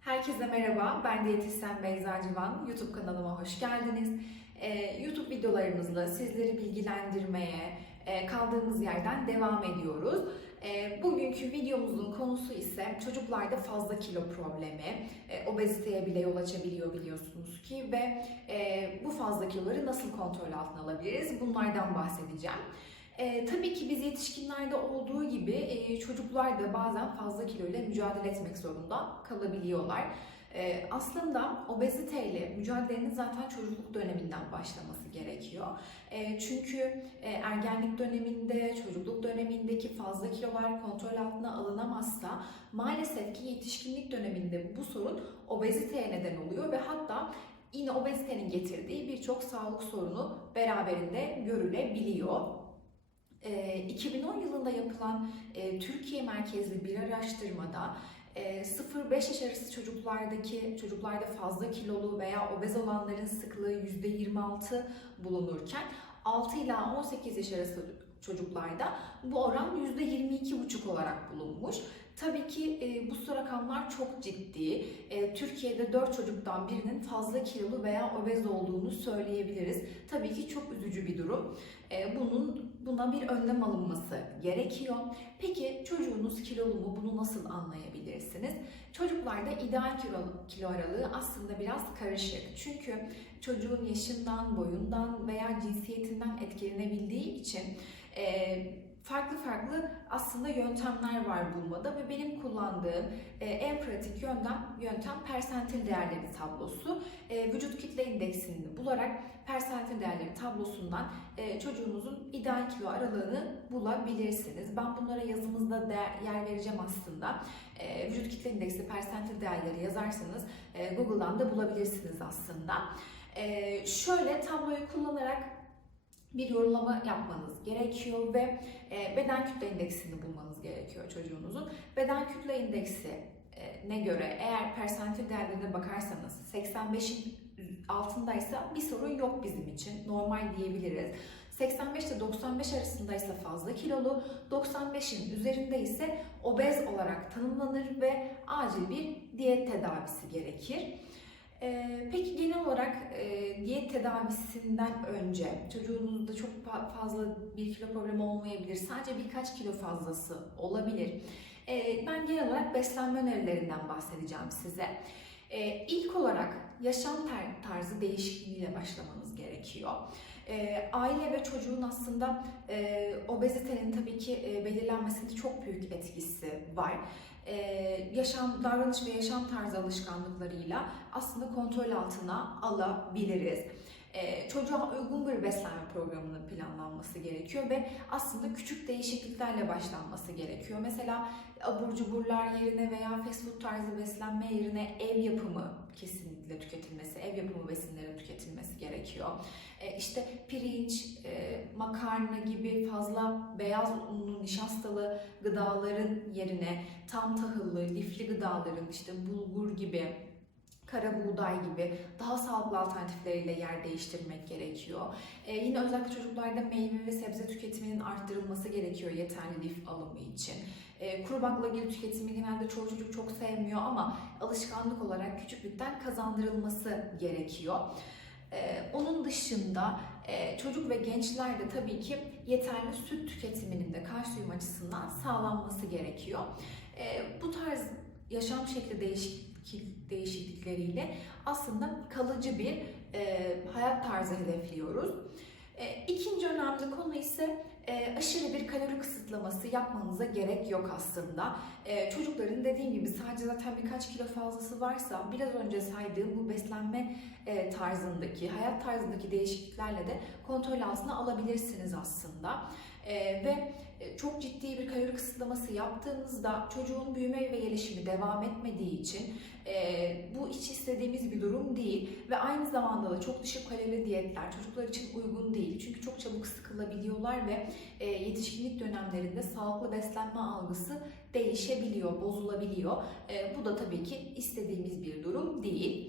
Herkese merhaba, ben diyetisyen Beyza Civan. YouTube kanalıma hoş geldiniz. Ee, YouTube videolarımızla sizleri bilgilendirmeye e, kaldığımız yerden devam ediyoruz. E, bugünkü videomuzun konusu ise çocuklarda fazla kilo problemi, e, obeziteye bile yol açabiliyor biliyorsunuz ki ve e, bu fazla kiloları nasıl kontrol altına alabiliriz bunlardan bahsedeceğim. E, tabii ki biz yetişkinlerde olduğu gibi e, çocuklar da bazen fazla kilo ile mücadele etmek zorunda kalabiliyorlar. E, aslında obeziteyle mücadelenin zaten çocukluk döneminden başlaması gerekiyor. E, çünkü e, ergenlik döneminde, çocukluk dönemindeki fazla kilolar kontrol altına alınamazsa maalesef ki yetişkinlik döneminde bu sorun obeziteye neden oluyor ve hatta yine obezitenin getirdiği birçok sağlık sorunu beraberinde görülebiliyor. E, 2010 yılında yapılan e, Türkiye merkezli bir araştırmada e, 0-5 yaş arası çocuklardaki çocuklarda fazla kilolu veya obez olanların sıklığı %26 bulunurken 6 ila 18 yaş arası çocuklarda bu oran %22,5 olarak bulunmuş. Tabii ki e, bu rakamlar çok ciddi. E, Türkiye'de 4 çocuktan birinin fazla kilolu veya obez olduğunu söyleyebiliriz. Tabii ki çok üzücü bir durum. E, bunun buna bir önlem alınması gerekiyor. Peki çocuğunuz kilolu mu? Bunu nasıl anlayabilirsiniz? Çocuklarda ideal kilo, kilo aralığı aslında biraz karışık. Çünkü çocuğun yaşından, boyundan veya cinsiyetinden etkilenebildiği için e, farklı farklı aslında yöntemler var bulmada ve benim kullandığım e, en pratik yöntem yöntem persentil değerleri tablosu. E, vücut kitle indeksini bularak persentil değerleri tablosundan e, çocuğunuzun ideal kilo aralığını bulabilirsiniz. Ben bunlara yazımızda değer, yer vereceğim aslında. E, vücut kitle indeksi persentil değerleri yazarsanız e, Google'dan da bulabilirsiniz aslında. E, şöyle tabloyu kullanarak bir yorumlama yapmanız gerekiyor ve e, beden kütle indeksini bulmanız gerekiyor çocuğunuzun. Beden kütle indeksi e, ne göre eğer persentil değerlerine bakarsanız 85'in altındaysa bir sorun yok bizim için. Normal diyebiliriz. 85 ile 95 arasındaysa fazla kilolu, 95'in üzerinde ise obez olarak tanımlanır ve acil bir diyet tedavisi gerekir. Ee, peki genel olarak e, diyet tedavisinden önce çocuğunuzda çok fa- fazla bir kilo problemi olmayabilir. Sadece birkaç kilo fazlası olabilir. Ee, ben genel olarak beslenme önerilerinden bahsedeceğim size. Ee, ilk olarak yaşam tar- tarzı değişikliğiyle başlamanız gerekiyor. Ee, aile ve çocuğun aslında e, obezitenin tabii ki e, belirlenmesinde çok büyük etkisi var e, yaşam, davranış ve yaşam tarzı alışkanlıklarıyla aslında kontrol altına alabiliriz. E, çocuğa uygun bir beslenme programının planlanması gerekiyor ve aslında küçük değişikliklerle başlanması gerekiyor. Mesela abur cuburlar yerine veya fast food tarzı beslenme yerine ev yapımı kesinlikle tüketilmesi, ev yapımı besinlerin tüketilmesi gerekiyor. E, işte pirinç, e, makarna gibi fazla beyaz unlu, nişastalı gıdaların yerine tam tahıllı, lifli gıdaların işte bulgur gibi, kara buğday gibi daha sağlıklı alternatifleriyle yer değiştirmek gerekiyor. Ee, yine özellikle çocuklarda meyve ve sebze tüketiminin arttırılması gerekiyor yeterli lif alımı için. Ee, kuru baklagil tüketimi genelde çoğu çocuk çok sevmiyor ama alışkanlık olarak küçüklükten kazandırılması gerekiyor. Ee, onun dışında e, çocuk ve gençlerde tabii ki yeterli süt tüketiminin de kalsiyum açısından sağlanması gerekiyor. E, bu tarz yaşam şekli değişik, değişiklikleriyle aslında kalıcı bir e, hayat tarzı hedefliyoruz. E, ikinci önemli konu ise e, aşırı bir kalori kısıtlaması yapmanıza gerek yok aslında. E, çocukların dediğim gibi sadece zaten birkaç kilo fazlası varsa biraz önce saydığım bu beslenme e, tarzındaki, hayat tarzındaki değişikliklerle de kontrol altına alabilirsiniz aslında. E, ve e, çok ciddi bir kalori kısıtlaması yaptığınızda çocuğun büyüme ve gelişimi devam etmediği için e, bu hiç istediğimiz bir durum değil ve aynı zamanda da çok düşük kalorili diyetler çocuklar için uygun değil çünkü çok çabuk sıkılabiliyorlar ve e, yetişkinlik dönemlerinde sağlıklı beslenme algısı değişebiliyor, bozulabiliyor. E, bu da tabii ki istediğimiz bir durum değil.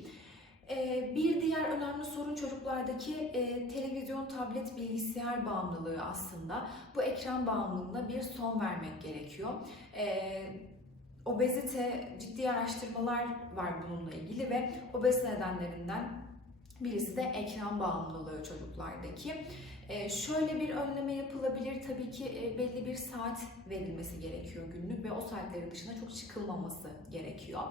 Diğer önemli sorun çocuklardaki e, televizyon, tablet, bilgisayar bağımlılığı aslında. Bu ekran bağımlılığına bir son vermek gerekiyor. Ee, obezite ciddi araştırmalar var bununla ilgili ve obezite nedenlerinden birisi de ekran bağımlılığı çocuklardaki. Ee, şöyle bir önleme yapılabilir. Tabii ki e, belli bir saat verilmesi gerekiyor günlük ve o saatlerin dışına çok çıkılmaması gerekiyor.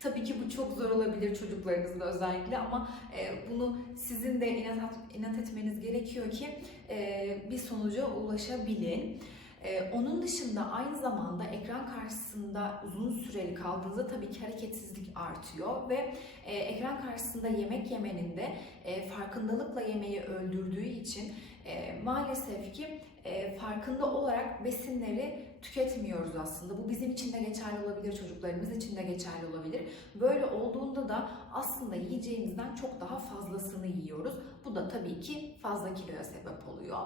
Tabii ki bu çok zor olabilir çocuklarınızda özellikle ama e, bunu sizin de inat, inat etmeniz gerekiyor ki e, bir sonuca ulaşabilin. Ee, onun dışında aynı zamanda ekran karşısında uzun süreli kaldığınızda tabii ki hareketsizlik artıyor ve e, ekran karşısında yemek yemenin de e, farkındalıkla yemeği öldürdüğü için e, maalesef ki e, farkında olarak besinleri tüketmiyoruz aslında. Bu bizim için de geçerli olabilir, çocuklarımız için de geçerli olabilir. Böyle olduğunda da aslında yiyeceğimizden çok daha fazlasını yiyoruz. Bu da tabii ki fazla kiloya sebep oluyor.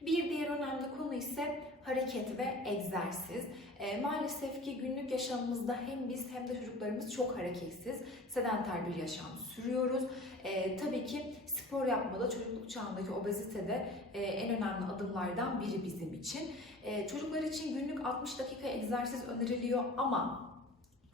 Bir diğer önemli konu ise hareket ve egzersiz. E, maalesef ki günlük yaşamımızda hem biz hem de çocuklarımız çok hareketsiz, sedanter bir yaşam sürüyoruz. E, tabii ki spor yapmada çocukluk çağındaki obezitede e, en önemli adımlardan biri bizim için. E, çocuklar için günlük 60 dakika egzersiz öneriliyor ama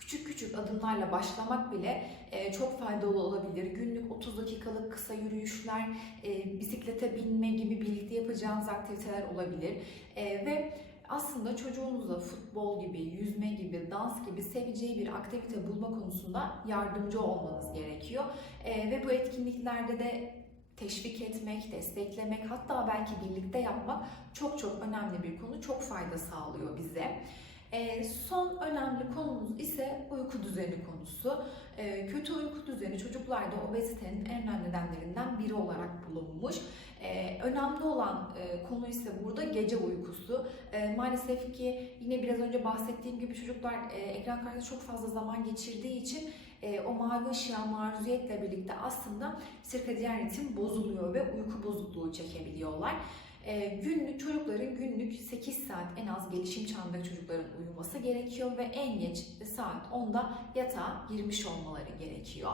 küçük küçük adımlarla başlamak bile e, çok faydalı olabilir. Günlük 30 dakikalık kısa yürüyüşler, e, bisiklete binme gibi birlikte yapacağınız aktiviteler olabilir. E, ve aslında çocuğunuza futbol gibi, yüzme gibi, dans gibi seveceği bir aktivite bulma konusunda yardımcı olmanız gerekiyor. E, ve bu etkinliklerde de teşvik etmek, desteklemek, hatta belki birlikte yapmak çok çok önemli bir konu. Çok fayda sağlıyor bize. E, son önemli konumuz ise uyku düzeni konusu. E, kötü uyku düzeni çocuklarda obezitenin en önemli nedenlerinden biri olarak bulunmuş. E, önemli olan e, konu ise burada gece uykusu. Maalesef ki yine biraz önce bahsettiğim gibi çocuklar e, ekran karşısında çok fazla zaman geçirdiği için e, o mavi ışığa maruziyetle birlikte aslında sirkadiyen ritim bozuluyor ve uyku bozukluğu çekebiliyorlar. E, günlük çocukların günlük 8 saat en az gelişim çağındaki çocukların uyuması gerekiyor ve en geç saat 10'da yatağa girmiş olmaları gerekiyor.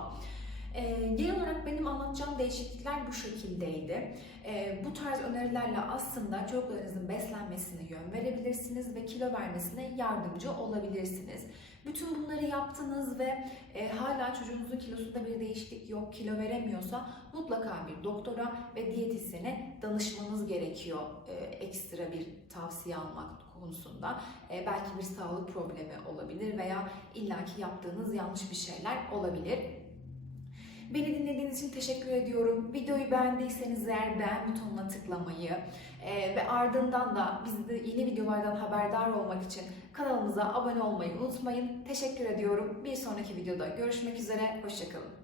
E, genel olarak benim anlatacağım değişiklikler bu şekildeydi. E, bu tarz önerilerle aslında çocuklarınızın beslenmesine yön verebilirsiniz ve kilo vermesine yardımcı olabilirsiniz. Bütün bunları yaptınız ve e, hala çocuğunuzun kilosunda bir değişiklik yok, kilo veremiyorsa mutlaka bir doktora ve diyetisyene danışmanız gerekiyor e, ekstra bir tavsiye almak konusunda. E, belki bir sağlık problemi olabilir veya illaki yaptığınız yanlış bir şeyler olabilir. Beni dinlediğiniz için teşekkür ediyorum. Videoyu beğendiyseniz eğer beğen butonuna tıklamayı e, ve ardından da bizde yeni videolardan haberdar olmak için kanalımıza abone olmayı unutmayın. Teşekkür ediyorum. Bir sonraki videoda görüşmek üzere. Hoşçakalın.